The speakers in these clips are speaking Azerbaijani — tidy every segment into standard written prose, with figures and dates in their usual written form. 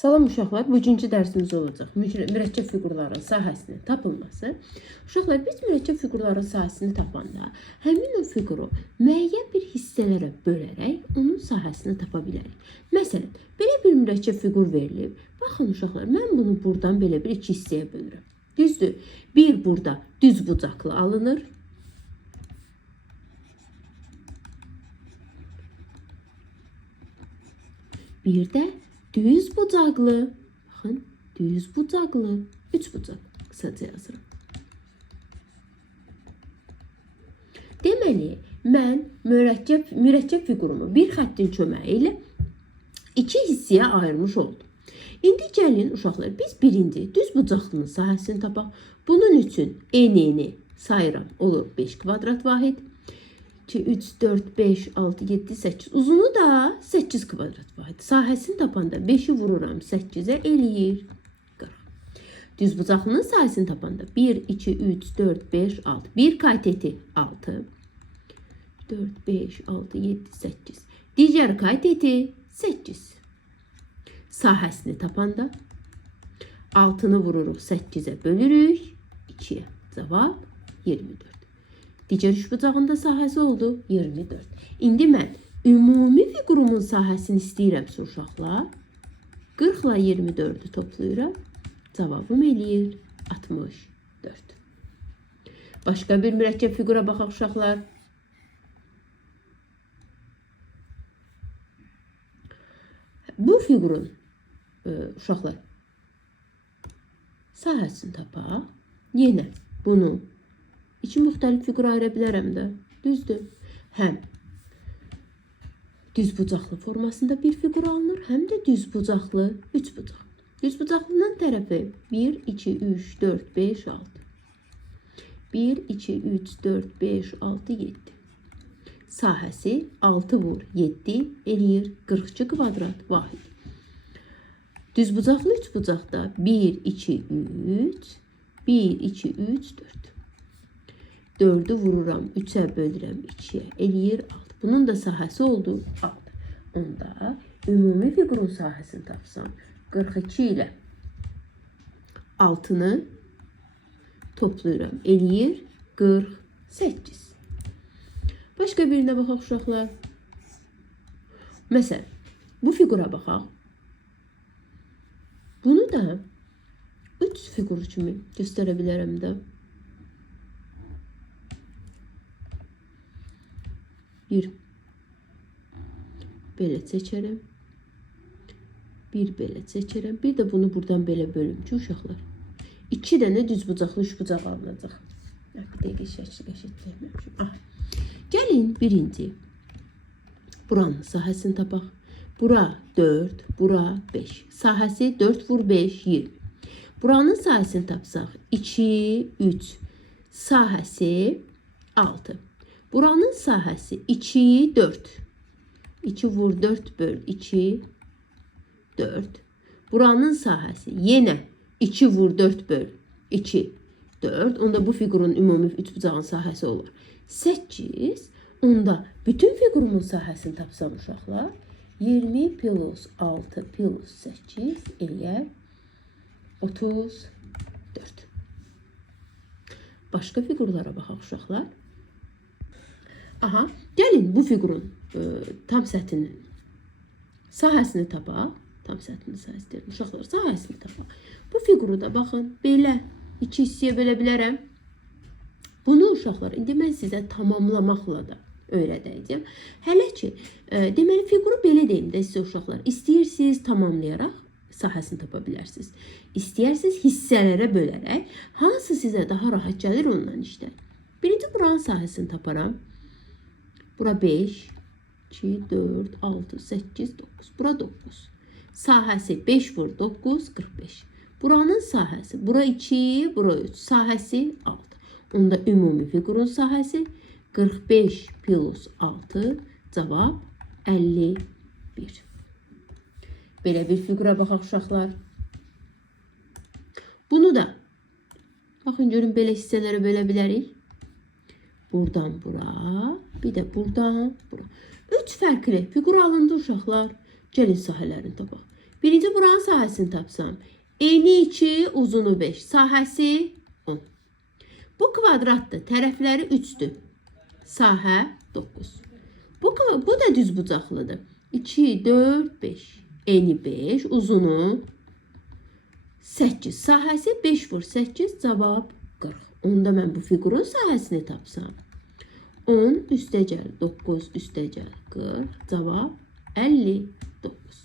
Salam uşaqlar, bugünkü dərsimiz olacaq. Mürəkkəb fiqurların sahəsinin tapılması. Uşaqlar, biz mürəkkəb fiqurların sahəsini tapanda həmin o fiquru müəyyən bir hissələrə bölərək onun sahəsini tapa bilərik. Məsələn, belə bir mürəkkəb fiqur verilib. Baxın uşaqlar, mən bunu buradan belə bir iki hissəyə bölürəm. Düzdür? Bir burada düz bucaqlı alınır. Bir də düz bucaqlı, baxın, düz bucaqlı, üç bucaq qısaca yazıram. Deməli, mən mürəkkəb fiqurumu bir xəttin köməyi ilə iki hissəyə ayırmış oldum. İndi gəlin uşaqlar, biz birinci düz bucaqlının sahəsini tapaq. Bunun üçün enini sayıram, olur 5 kvadrat vahid. 2, 3, 4, 5, 6, 7, 8. Uzunu da 8 kvadrat vahid. Sahəsini tapanda 5'i vururam 8'e eləyir 40. Düz bucaqlının sahəsini tapanda 1, 2, 3, 4, 5, 6. Bir kateti 6. 4, 5, 6, 7, 8. Digər kateti 8. Sahəsini tapanda 6'nı vururuq 8'e bölürük 2'ye. Cavab 24. Digər üçbucağında sahəsi oldu 24. İndi mən ümumi fiqurumun sahəsini istəyirəmsə uşaqlar, 40 ilə 24'ü toplayıram. Cavabım eləyir 64. Başqa bir mürəkkəb fiqura baxaq uşaqlar. Bu fiqurun uşaqlar sahəsini tapaq. Yenə bunu İki müxtəlif fiqura ayıra bilərəm də. Düzdür? Həm düz bucaqlı formasında bir fiqur alınır, həm də düz bucaqlı üç bucaq. Düz bucaqlının tərəfi 1, 2, 3, 4, 5, 6. 1, 2, 3, 4, 5, 6, 7. Sahəsi 6 vur 7 eləyir 42 kvadrat vahid. Düz bucaqlı üç bucaqda 1, 2, 3, 1, 2, 3, 4. 4'ü vururam 3'e bölürəm 2'ye eləyir 6. Bunun da sahəsi oldu 6. Onda ümumi fiqurun sahəsini tapsam 42 ilə 6'nı toplayıram eləyir 48. Başqa birinə baxaq uşaqlar. Məsələn, bu fiqura baxaq. Bunu da 3 fiqur kimi göstərə bilərəm də. Bir belə çəkərəm. Bir belə çəkərəm. Bir də bunu buradan belə bölüm ki, uşaqlar. 2 dənə düz bucaqlı üç bucaq alınacaq. Bir dəqiqə şəkilləşdirməmişim. Gəlin birinci buranın sahəsini tapaq. Bura 4, bura 5. Sahəsi 4 vur 5, 20. Buranın sahəsini tapsaq 2, 3. Sahəsi 6. Buranın sahəsi 2, 4. 2 vur 4 böl 2, 4. Buranın sahəsi yenə 2 vur 4 böl 2, 4. Onda bu fiqurun ümumi üç bucağın sahəsi olur 8. Onda bütün fiqurumun sahəsini tapsam uşaqlar 20 plus 6 plus 8 eləyər 34. Başqa fiqurlara baxaq uşaqlar. Aha, gəlin bu fiqurun tam səthinin sahəsini tapaq. Tam səthinin sahəsi deyirəm. Uşaqlar sahəsini tapaq. Bu fiquru da baxın, belə iki hissəyə bölə bilərəm. Bunu uşaqlar, indi mən sizə tamamlamaqla da öyrədəcəm. Hələ ki, deməli fiquru belə deyim də sizə uşaqlar. İstəyirsiniz tamamlayaraq sahəsini tapa bilərsiniz. İstəyirsiniz hissələrə bölərək, hansı sizə daha rahat gəlir ondan işlər. Birinci buranın sahəsini taparam. Bura 5, 2, 4, 6, 8, 9. Bura 9. Sahəsi 5 vur 9, 45. Buranın sahəsi, bura 2, bura 3. Sahəsi 6. Onda ümumi fiqurun sahəsi 45 plus 6, cavab 51. Belə bir fiqura baxaq uşaqlar. Bunu da, baxın görün belə hissələrə bölə bilərik. Buradan bura, bir də buradan bura. 3 fərqli fiqur alındı uşaqlar. Gəlin sahələrini tapaq. Birinci buranın sahəsini tapsam. Eni 2, uzunu 5. Sahəsi 10. Bu kvadratdır. Tərəfləri 3'dür. Sahə 9. Bu da düzbucaqlıdır. 2, 4, 5. Eni 5, uzunu 8. Sahəsi 5 vur 8, cavab 40. Onda mən bu fiqurun sahəsini tapsam. 10 üstəgəl 9 üstəgəl 40, cavab 59.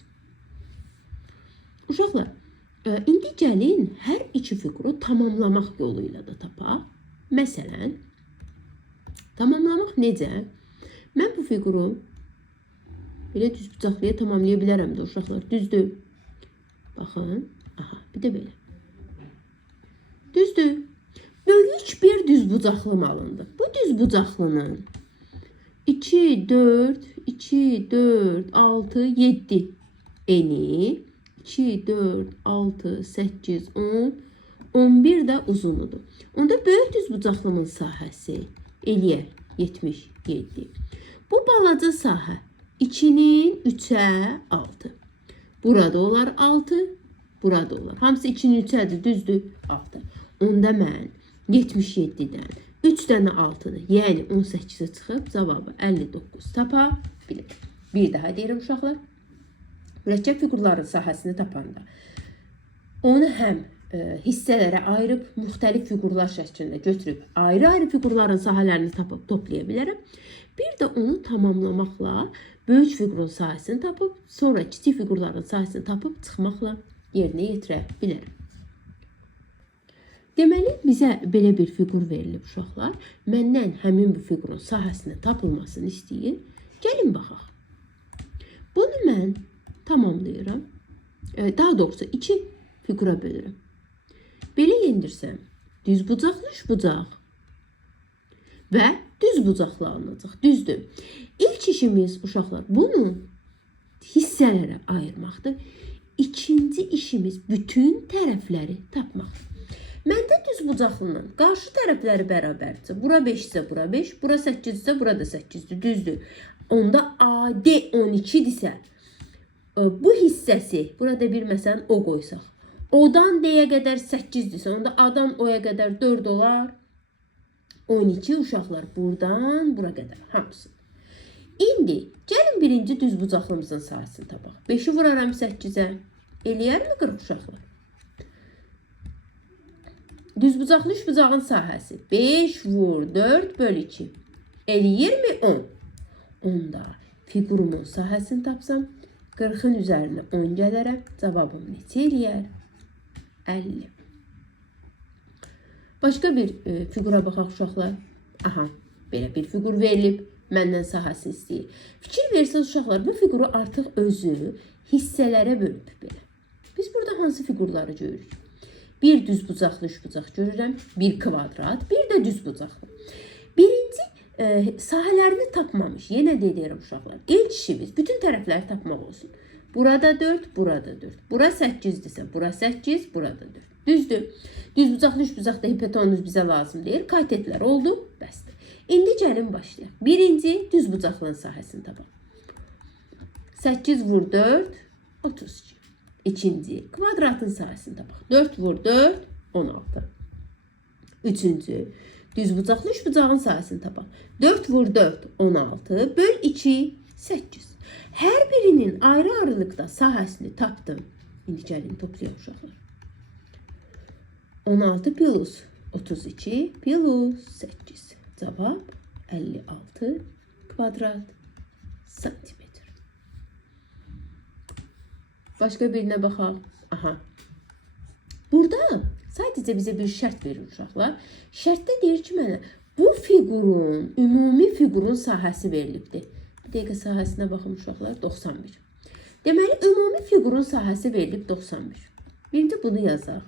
Uşaqlar, indi gəlin hər iki fiquru tamamlamaq yolu ilə də tapaq. Məsələn, tamamlamaq necə? Mən bu fiquru belə düzbucaqlıya tamamlaya bilərəm də uşaqlar. Düzdür. Baxın. Aha, bir də belə. Düzdür. Böyük bir düzbucaqlı alındı. Bu düzbucaqlının 2, 4, 2, 4, 6, 7 eni, 2, 4, 6, 8, 10, 11 də uzunudur. Onda böyük düzbucaqlının sahəsi eləyər 77. Bu balaca sahə 2'nin 3'ə 6. Burada olar 6, burada olar. Hamısı 2'nin 3'ədir, düzdür? 6. Onda mən 77'dən 3 dənə 6'dır, yəni 18'ə çıxıb cavabı 59 tapa bilirim. Bir daha deyirəm uşaqlar. Mürəkkəb fiqurların sahəsini tapanda onu həm hissələrə ayırıb müxtəlif fiqurlar şəklində götürüb ayrı-ayrı fiqurların sahələrini tapıb toplaya bilərəm. Bir də onu tamamlamaqla böyük fiqurun sahəsini tapıb, sonra kiçik fiqurların sahəsini tapıb çıxmaqla yerinə yetirə bilərəm. Deməli, bizə belə bir fiqur verilib uşaqlar. Məndən həmin bu fiqurun sahəsinin tapılmasını istəyir. Gəlin baxaq. Bunu mən tamamlayıram. Daha doğrusu 2 fiqura bölürəm. Belə yendirsəm, düzbucaqlı üçbucaq və düzbucaqlı alınacaq. Düzdür. İlk işimiz uşaqlar bunu hissələrə ayırmaqdır. İkinci işimiz bütün tərəfləri tapmaqdır. Məndə düzbucaqlının qarşı tərəfləri bərabərdirsə, bura 5 isə bura 5, bura 8 isə bura da 8'dir, düzdür. Onda AD 12'dirsə, bu hissəsi, burada bir məsələn O qoysaq, O'dan D'yə qədər 8'dirsə, onda A'dan O'ya qədər 4 olar, 12 uşaqlar buradan bura qədər hamısı. İndi gəlin birinci düzbucaqlımızın sahəsini tapaq. 5'i vuraram 8'ə, eləyərmi 40 uşaqlar? Düzbucaqlı üçbucağın sahəsi 5 vur 4 böl 2. Eləyir mi 10? Onda figurumun sahəsini tapsam 40'ın üzərinə 10 gələrəm. Cavabım neçə eləyər? 50. Başqa bir figura baxaq uşaqlar. Aha, belə bir figur verilib. Məndən sahəsini istəyir. Fikir versiniz uşaqlar, bu figuru artıq özü hissələrə bölüb belə. Biz burada hansı figurları görürük? Bir düzbucaqlı üçbucaq görürəm, bir kvadrat, bir də düzbucaqlı. Birinci sahələrini tapmamış. Yenə deyirəm uşaqlar. İlk işimiz bütün tərəfləri tapmaq olsun. Burada 4, burada 4. Bura 8'dirsə, bura 8, burada 4. Düzdür. Düzbucaqlı üçbucaqda hipotenuz bizə lazım deyil. Katetlər oldu, bəsdir. İndi gəlin başlayaq. Birinci düzbucaqlının sahəsini tapaq. 8 vur 4, 32. İkinci kvadratın sahəsini tapaq. 4 vur 4, 16. Üçüncü düzbucaqlı üçbucağın sahəsini tapaq. 4 vur 4, 16. Böl 2, 8. Hər birinin ayrı-ayrılıqda sahəsini tapdım. İndi gəlin toplayaq uşaqlar. 16 plus 32 plus 8. Cavab 56 kvadrat santimetr. Başqa birinə baxaq. Aha. Burada sadəcə bizə bir şərt verir uşaqlar. Şərtdə deyir ki, mənə bu figurun, ümumi figurun sahəsi verilibdir. Bir dəqiqə sahəsinə baxın uşaqlar, 91. Deməli, ümumi figurun sahəsi verilib 91. Birinci bunu yazaq.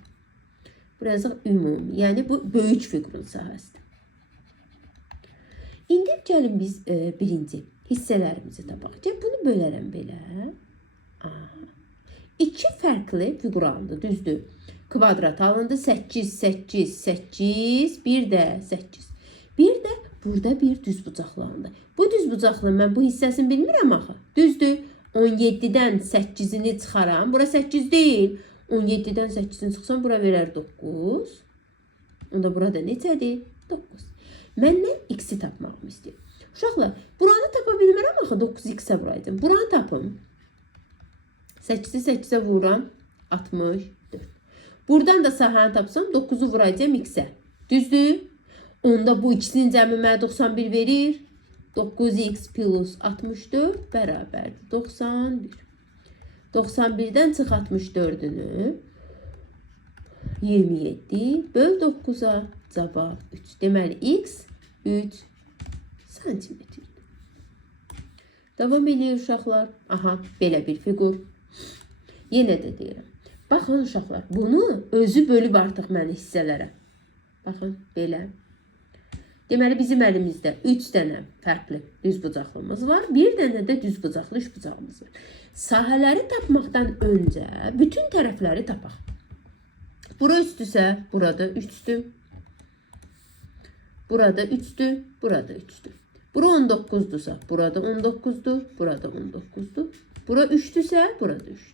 Buraya yazaq ümumi, yəni bu böyük figurun sahəsidir. İndi gəlin biz birinci hissələrimizi tapaq. Bunu bölərəm belə. Aha. 2 fərqli figur alındı, düzdür. Kvadrat alındı, 8, 8, 8, bir də 8. Bir də burada bir düzbucaqlı alındı. Bu düzbucaqlı mən bu hissəsini bilmirəm axı. Düzdür. 17-dən 8-ini çıxaram. Bura 8 deyil. 17-dən 8-ini çıxsam bura verər 9. Onda burada neçədir? 9. Məndən x-i tapmağımı istəyir. Uşaqlar, buranı tapa bilmərəm axı 9x-ə vuraydım. Buranı tapım. 8-i 8-ə vururam. 64. Buradan da sahəni tapsam 9-u vuracağım x-ə. Düzdür? Onda bu ikisinin cəmi mənə 91 verir. 9x plus 64 bərabərdir 91. 91-dən çıx 64-ünü 27 böl 9-a cavab 3. Deməli x 3 santimetrdir. Davam edir uşaqlar. Aha, belə bir fiqur. Yenə də deyirəm. Baxın uşaqlar, bunu özü bölüb artıq mənə hissələrə. Baxın, belə. Deməli, bizim əlimizdə 3 dənə fərqli düzbucaqlımız var. Bir dənə də düzbucaqlı üçbucağımız var. Sahələri tapmaqdan öncə bütün tərəfləri tapaq. Bura 3-dürsə, burada 3-dür. Burada 3-dür, burada 3-dür. Bura 19-dursa, burada 19-dur, burada 19-dur. Bura 3-dürsə, burada 3-dür.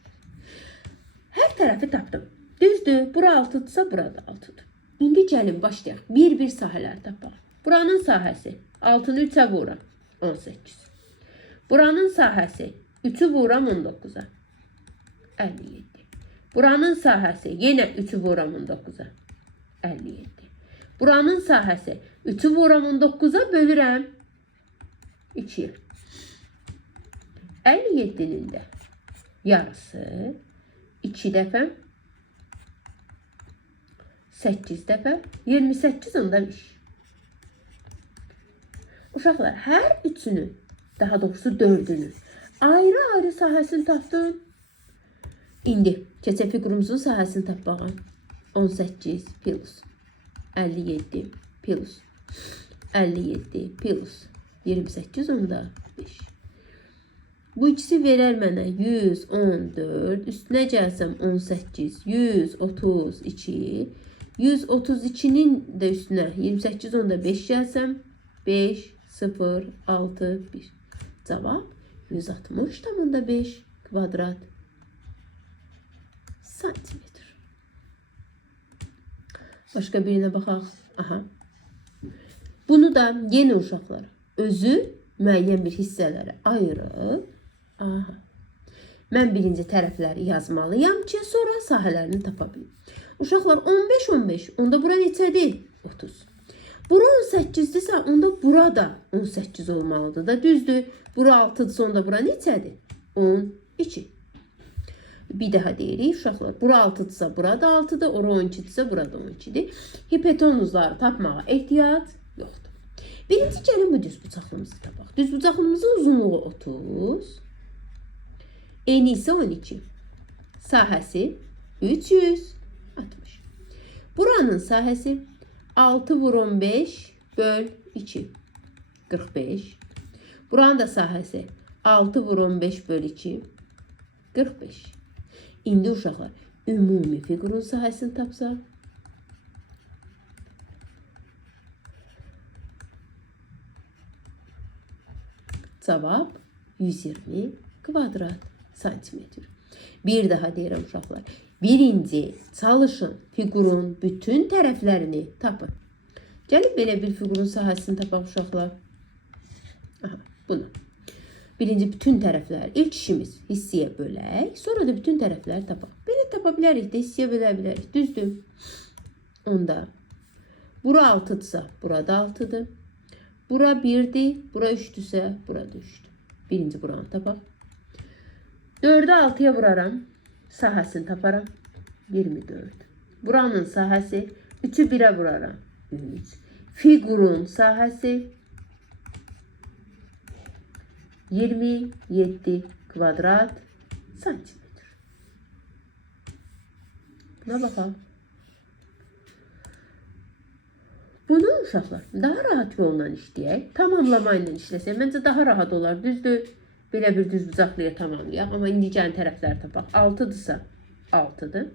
Hər tərəfi tapdım. Düzdür, bura 6-dırsa, burada 6-dır. İndi gəlin başlayaq. Bir-bir sahələri tapaq. Buranın sahəsi 6-nı 3-ə vuram 18. Buranın sahəsi 3-ü vuram 19-a 57. Buranın sahəsi yenə 3-ü vuram 19-a 57. Buranın sahəsi 3-ü vuram 19-a bölürəm 2-yə. 57-nin də yarısı 2 dəfə 8 dəfə 28 onda 5. Uşaqlar, hər üçünü, daha doğrusu dördünü ayrı-ayrı sahəsini tapdın. İndi keçək fiqurumuzun sahəsini tapmağa. 18 plus 57 plus 57 plus 28 onda 5. Bu ikisi verər mənə 114. Üstünə gəlsəm 18, 132. 132-nin də üstünə 28 onda 5 gəlsəm 5, 0, 6, 1. Cavab 160,5 kvadrat santimetr. Başqa birinə baxaq. Aha. Bunu da yenə uşaqlar özü müəyyən bir hissələrə ayırıb. Aha. Mən birinci tərəfləri yazmalıyam ki, sonra sahələrini tapa bilim. Uşaqlar 15, 15. Onda bura neçədir? 30. Bura 18-dirsə, onda burada 18 olmalıdır da, düzdür. Bura 6-dırsa, onda bura neçədir? 12. Bir daha deyirik, uşaqlar. Bura 6-dırsa, burada 6-dır. Ora 12-dirsə, burada 12-dir. Hipotenuzları tapmağa ehtiyac yoxdur. Birinci gəlin bu düzbucaqlımızı tapaq. Düzbucaqlımızın uzunluğu 30. Eni isə 12. Sahəsi 360. Buranın sahəsi 6 vur 15 böl 2. 45. Buranın da sahəsi 6 vur 15 böl 2. 45. İndi uşaqlar ümumi fiqurun sahəsini tapsaq. Cavab 120 kvadrat santimetr. Bir daha deyirəm uşaqlar. Birinci çalışın fiqurun bütün tərəflərini tapın. Gəlin belə bir fiqurun sahəsini tapaq uşaqlar. Aha, bunu. Birinci bütün tərəfləri, ilk işimiz hissəyə bölək, sonra da bütün tərəfləri tapaq. Belə tapa bilərik də, hissəyə bölə bilərik. Düzdür? Onda bura 6-dırsa, burada 6-dır. Bura 1-dir, bura 3-dürsə, burada 3-dür. Birinci buranı tapaq. 4-ü 6-ya vuraram, sahəsini taparam. 24. Buranın sahəsi 3-ü 1-ə vuraram. 3. Fiqurun sahəsi 27 kvadrat santimetr. Buna baxaq. Bunu uşaqlar daha rahat yolla işləyək. Tamamlama ilə işləsək, məncə daha rahat olar. Düzdür? Belə bir düzbucaqlıya tamamlayaq. Amma indi gəlin tərəfləri tapaq. 6-dırsa 6-dır.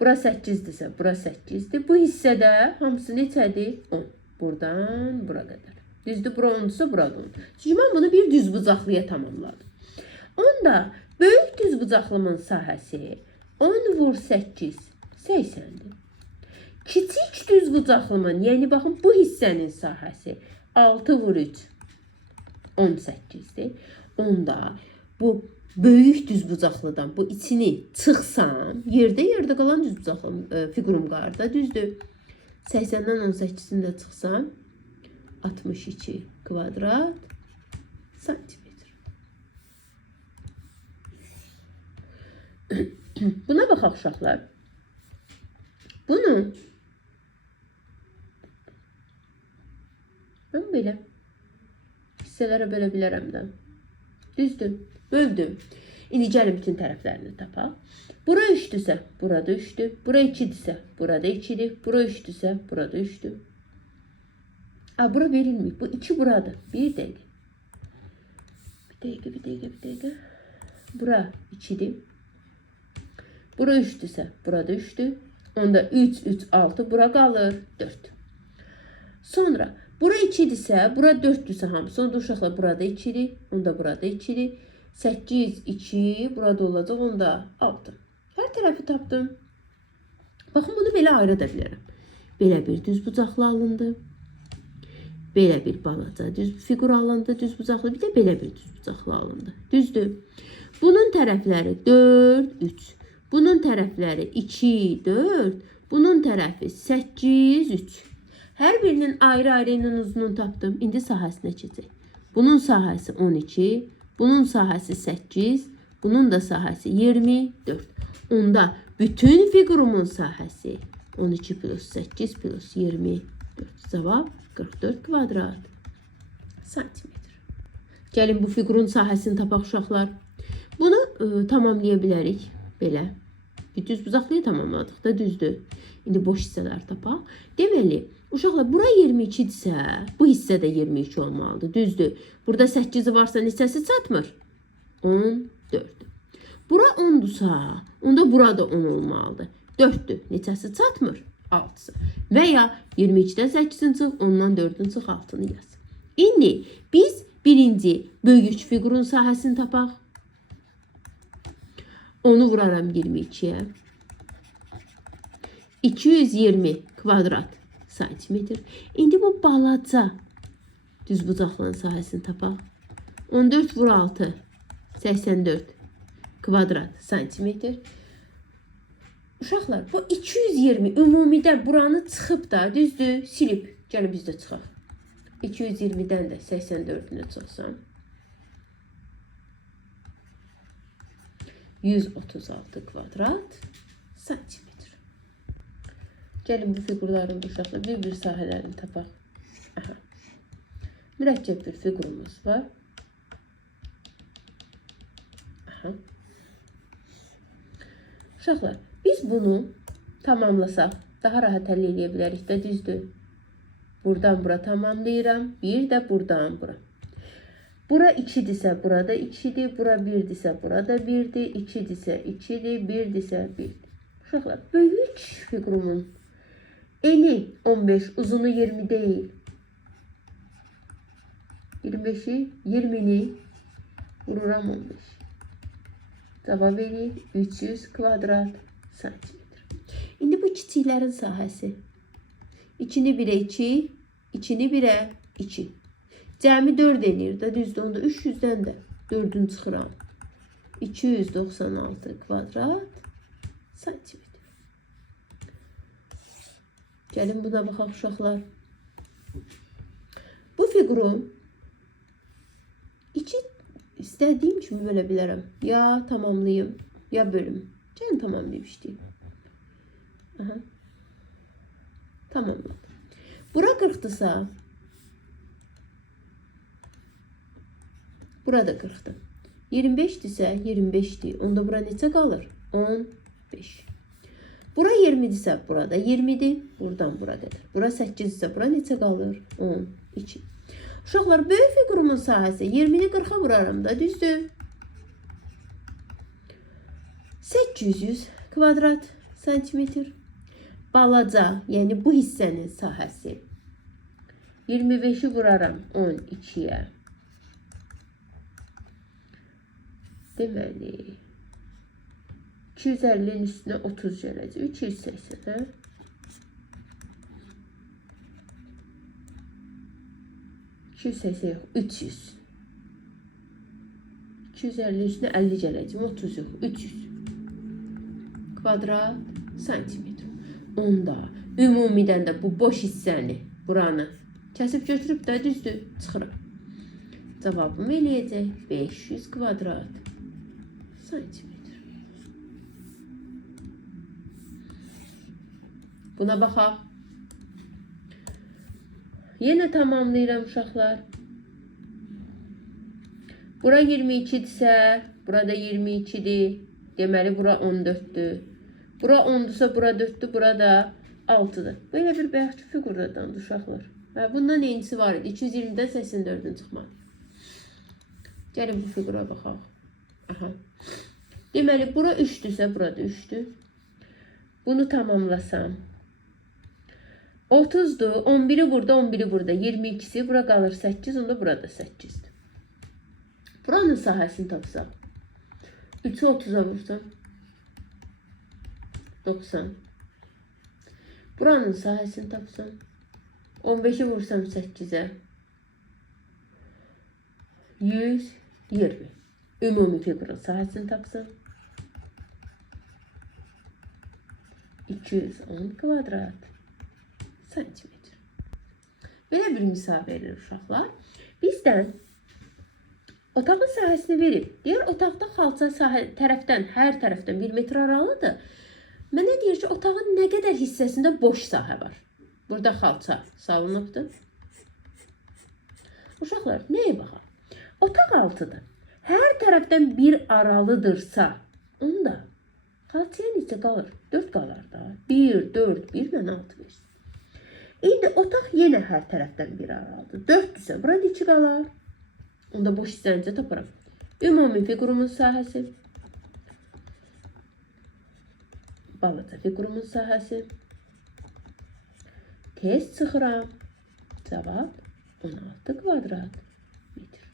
Bura 8-dirsə, bura 8-dir. Bu hissədə hamısı neçədir? 10. Buradan bura qədər. Düzdür, bura 10-dursa, burada 10. Çünki mən bunu bir düzbucaqlıya tamamladım. Onda böyük düzbucaqlımın sahəsi 10 vur 8 80-dir. Kiçik düzbucaqlımın, yəni baxın bu hissənin sahəsi 6 vur 3 18-dir. Onda bu böyük düzbucaqlıdan bu içini çıxsam, yerdə qalan düzbucaqlı figurum qarda, düzdür. 80-dən 18-ini də çıxsam 62 kvadrat santimetr. Buna baxaq uşaqlar. Bunu mən belə hissələrə bölə bilərəm də. Düzdür, böldüm. İndi gəlin bütün tərəflərini tapaq. Bura 3-dürsə, burada 3-dür. Bura 2-dirsə, burada 2-dir. Bura 3-dürsə, burada 3-dür. Bura verilməyib. Bu 2 buradır. Bir dəqiqə. Bir dəqiqə. Bura 2-dir. Bura 3-dürsə, burada 3-dür. Onda 3, 3, 6. Bura qalır 4. Sonra bura 2-dirsə, bura 4-dürsə hamısı. Onda uşaqlar burada 2-dir. Onda burada 2-dir. 8, 2, burada olacaq. Onda 6. Hər tərəfi tapdım. Baxın, bunu belə ayıra bilərəm. Belə bir düzbucaqlı alındı. Belə bir balaca figur alındı, düzbucaqlı. Bir də belə bir düzbucaqlı alındı. Düzdür. Bunun tərəfləri 4, 3. Bunun tərəfləri 2, 4. Bunun tərəfi 8, 3. Hər birinin ayrı-ayrı uzunluğunu tapdım. İndi sahəsinə keçək. Bunun sahəsi 12. Bunun sahəsi 8. Bunun da sahəsi 24. Onda bütün figurumun sahəsi 12 plus 8 plus 24. Cavab 44 kvadrat santimetr. Gəlin bu figurun sahəsini tapaq uşaqlar. Bunu tamamlaya bilərik. Belə. Bir düzbucaqlıyı tamamladıq da, düzdür. İndi boş hissələr tapaq. Deməli, uşaqlar, bura 22-dirsə, bu hissə də 22 olmalıdır, düzdür. Burada 8 varsa neçəsi çatmır? 14. Bura 10-dursa, onda burada 10 olmalıdır. 4-dür, neçəsi çatmır? 6-sı. Və ya 22-dən 8-in çıx, 10-dan 4-ün çıx, 6-nı yaz. İndi biz birinci böyük figurun sahəsini tapaq. Onu vuraram 22-yə. 220 kvadrat santimetr. İndi bu balaca düzbucaqlının sahəsini tapaq. 14 vur 6 84 kvadrat santimetr. Uşaqlar, bu 220 ümumidən buranı çıxıb da, düzdür, silib. Gəlin biz də çıxaq. 220-dən də 84-ünü çıxsam. 136 kvadrat santimetr. Gəlin bu figurların uşaqlar bir sahələrini tapaq. Mürəkkəb bir figurumuz var. Uşaqlar, biz bunu tamamlasaq daha rahat əldə edə bilərik də, düzdür. Buradan bura tamamlayıram. Bir də buradan bura. Bura 2-dirsə, burada 2-dir. Bura 1-dirsə, burada 1-dir. 2-dirsə, 2-dir. 1-dirsə, 1-dir. Uşaqlar, böyük figurumun eni 15, uzunu 20 deyil. 25'i, 20'ni vururam 15. Cavab verir 300 kvadrat santimetr. İndi bu kiçiklərin sahəsi. 2'ni 1'e 2, 2'ni 1'e 2. Cəmi 4 eləyir də, düzdür. Onda 300-dən də 4'ün çıxıram. 296 kvadrat santimetr. Gəlin buna baxaq uşaqlar. Bu figuru istədiyim kimi bölə bilərəm. Ya tamamlayım, ya bölüm. Gəlin tamamlayıb işləyim. Tamamladım. Bura 40'dırsa, burada 40'dır. 25'dirsə 25'dir. Onda bura neçə qalır? 15. Bura 20'dirsə burada 20'dir. Buradan bura qədər. Bura 8'dirsə bura neçə qalır? 12. Uşaqlar, böyük figurumun sahəsi 20'ni 40'a vuraram da, düzdür. 800 kvadrat santimetr. Balaca, yəni bu hissənin sahəsi 25'i vuraram 12'yə. Deməli 250-nin üstünə 30 gələcək. 280, hə? 280 yox, 300. 250-nin üstünə 50 gələcək. 30 yox, 300. Kvadrat santimetr. Onda ümumidən də bu boş hissəni, buranı kəsib götürüb də düzdür, çıxıram. Cavabım eləyəcək 500 kvadrat santimetr. Buna baxaq. Yenə tamamlayıram uşaqlar. Bura 22-dirsə, burada 22-dir. Deməli, bura 14-dür. Bura 10-dursa, bura 4-dür, bura da 6-dır. Belə bir bayaqki fiqurdadandır uşaqlar. Bundan eyinisi var idi. 220-dən 84-ün çıxmadı. Gəlin bu fiqura baxaq. Aha. Deməli, bura 3-dürsə, burada 3-dür. Bunu tamamlasam. 30'dur. 11'i burada, 11'i burada. 22'si bura qalır 8, onda burada 8'dir. Buranın sahəsini tapsaq. 3'ü 30'a vursam. 90. Buranın sahəsini tapsam. 15'i vursam 8'e. 120. Ümumi fiqurun sahəsini tapsam. 210 kvadrat santimetr. Belə bir misal verilir uşaqlar. Bizdən otağın sahəsini verib. Deyir, otaqda xalça tərəfdən, hər tərəfdən 1 metr aralıdır. Mənə deyir ki, otağın nə qədər hissəsində boş sahə var. Burada xalça salınıbdır. Uşaqlar, nəyə baxaq? Otaq altıdır. Hər tərəfdən bir aralıdırsa, onda xalçaya neçə qalır? 4 qalar da. 1, 4, 1 mənə 6 verir. İndi otaq yenə hər tərəfdən bir aralıdır. 4-dürsə, burada 2 qalar. Onda boş hissənicə taparam. Ümumi fiqurumun sahəsi. Balaca fiqurumun sahəsi. Tez çıxıram. Cavab 16 kvadrat metr.